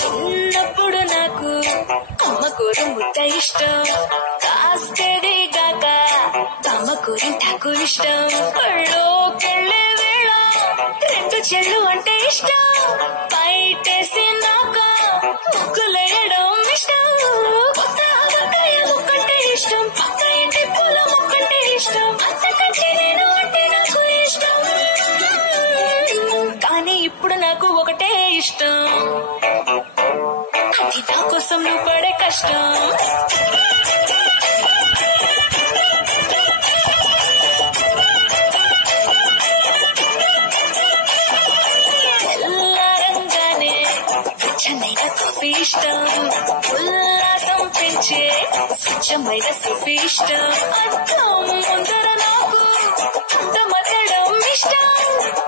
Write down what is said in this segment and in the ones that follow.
చిన్నప్పుడు నాకు అమ్మ కూర ముద్ద ఇష్టం, కాస్తేది గాక అమ్మ కూరంటాకు ఇష్టం. పళ్ళోకెళ్ళే వేళ రెండు చెళ్ళు అంటే ఇష్టం, బయటేసి నాక ముగ్గులేయడం ఇష్టం. కొత్త ఆవకాయ ముక్కంటే ఇష్టం, పక్క ఇంటి పూల ముక్కంటే ఇష్టం, అంతకంటే నేను అంటే నాకు ఇష్టం. కానీ ఇప్పుడు నాకు ఒకటే ఇష్టం, అది నా కోసం నువ్వు పడే కష్టం. తెల్లారంగానే స్వచ్ఛమైన కాఫీ ఇష్టం, ఉల్లాసం పెంచే స్వచ్ఛమైన కాఫీ ఇష్టం. అద్దం ముందర నాకు అందమతడం ఇష్టం,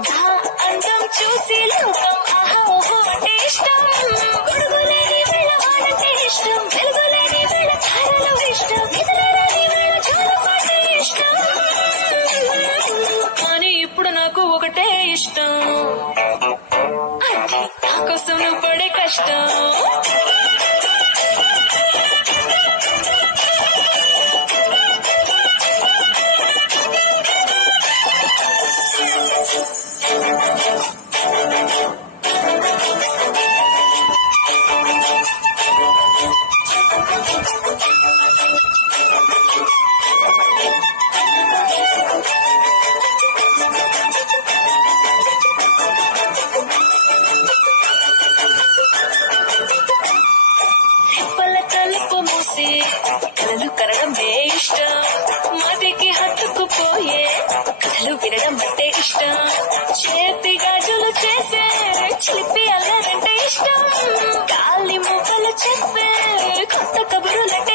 నా అందం చూసి లోకం ఆహా ఓహో అంటే ఇష్టం. గొడుగులేని వేళ వానంటే ఇష్టం, వెలుగులేని వేళ తారలు ఇష్టం, నిద్రలేని వేళ జోలపాట ఇష్టం. కానీ ఇప్పుడు నాకు ఒకటే ఇష్టం, అది నా కోసం నువ్వు పడే కష్టం. రెప్పల తలుపు మూసి కలలు కనడమే ఇష్టం, మదికి హత్తుకుపోయే కథలు వినడం అంటే ఇష్టం. చేతి గాజులు చేసే చిలిపి అల్లరంటే ఇష్టం, గాలి ముక్కలు చెప్పే కొత్త కబురులంటే